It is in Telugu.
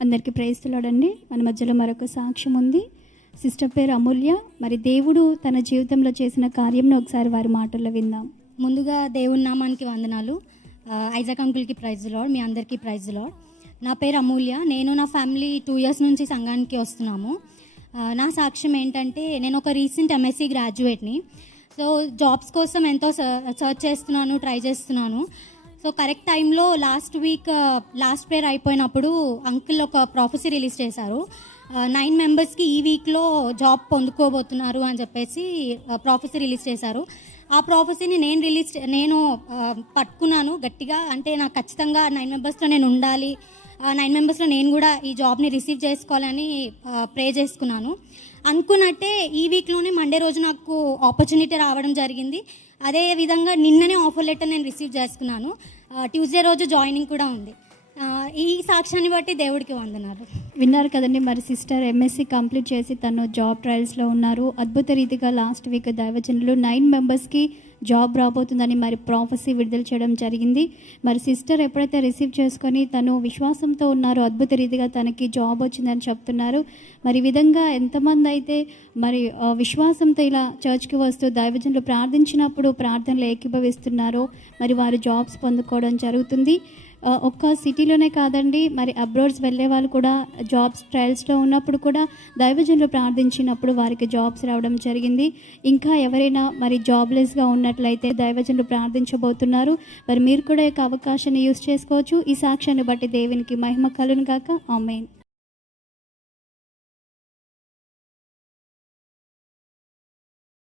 అందరికీ ప్రేస్తులాడండి మన మధ్యలో మరొక సాక్ష్యం ఉంది. సిస్టర్ పేరు అమూల్య. మరి దేవుడు తన జీవితంలో చేసిన కార్యంను ఒకసారి వారి మాటల్లో విందాం. ముందుగా దేవుని నామానికి వందనాలు. ఐజాక్ అంకుల్కి ప్రైజ్ లాడ్ మీ అందరికీ ప్రైజ్ లాడ్ నా పేరు అమూల్య. నేను నా ఫ్యామిలీ టూ ఇయర్స్ నుంచి సంఘానికి వస్తున్నాము. నా సాక్ష్యం ఏంటంటే నేను ఒక రీసెంట్ ఎంఎస్సీ గ్రాడ్యుయేట్ని సో జాబ్స్ కోసం ఎంతో సర్చ్ చేస్తున్నాను ట్రై చేస్తున్నాను. సో కరెక్ట్ టైంలో లాస్ట్ వీక్ లాస్ట్ ప్రేయర్ అయిపోయినప్పుడు అంకుల్ ఒక ప్రాఫెసీ రిలీజ్ చేశారు. నైన్ మెంబర్స్కి ఈ వీక్లో జాబ్ పొందుకోబోతున్నారు అని చెప్పేసి ప్రాఫెసీ రిలీజ్ చేశారు. ఆ ప్రాఫెసీని నేను రిలీజ్ నేను పట్టుకున్నాను గట్టిగా. అంటే నాకు ఖచ్చితంగా నైన్ మెంబర్స్లో నేను ఉండాలి. నైన్ మెంబర్స్లో నేను కూడా ఈ జాబ్ని రిసీవ్ చేసుకోవాలని ప్రే చేసుకున్నాను. అనుకున్నట్టే ఈ వీక్లోనే మండే రోజు నాకు ఆపర్చునిటీ రావడం జరిగింది. అదే విధంగా నిన్ననే ఆఫర్ లెటర్ నేను రిసీవ్ చేసుకున్నాను. ట్యూస్డే రోజు జాయినింగ్ కూడా ఉంది. ఈ సాక్ష్యాన్ని బట్టి దేవుడికి వందనాలు. విన్నారు కదండి మరి సిస్టర్ ఎంఎస్సి కంప్లీట్ చేసి తను జాబ్ ట్రయల్స్లో ఉన్నారు. అద్భుత రీతిగా లాస్ట్ వీక్ దైవజనులు నైన్ మెంబర్స్కి జాబ్ రాబోతుందని మరి ప్రాఫెసీ విడుదల చేయడం జరిగింది. మరి సిస్టర్ ఎప్పుడైతే రిసీవ్ చేసుకొని తను విశ్వాసంతో ఉన్నారో అద్భుత రీతిగా తనకి జాబ్ వచ్చిందని చెప్తున్నారు. మరి విధంగా ఎంతమంది అయితే మరి విశ్వాసంతో ఇలా చర్చ్కి వస్తూ దైవజనులు ప్రార్థించినప్పుడు ప్రార్థనలు ఏకీభవిస్తున్నారో మరి వారు జాబ్స్ పొందుకోవడం జరుగుతుంది. ఒక్క సిటీలోనే కాదండి మరి అబ్రోడ్స్ వెళ్ళే వాళ్ళు కూడా జాబ్స్ ట్రయల్స్లో ఉన్నప్పుడు కూడా దైవజనులు ప్రార్థించినప్పుడు వారికి జాబ్స్ రావడం జరిగింది. ఇంకా ఎవరైనా మరి జాబ్లెస్గా ఉన్నట్లయితే దైవజనులు ప్రార్థించబోతున్నారు. మరి మీరు కూడా యొక్క అవకాశాన్ని యూస్ చేసుకోవచ్చు. ఈ సాక్ష్యాన్ని బట్టి దేవునికి మహిమ కలును కాక ఆమెన్.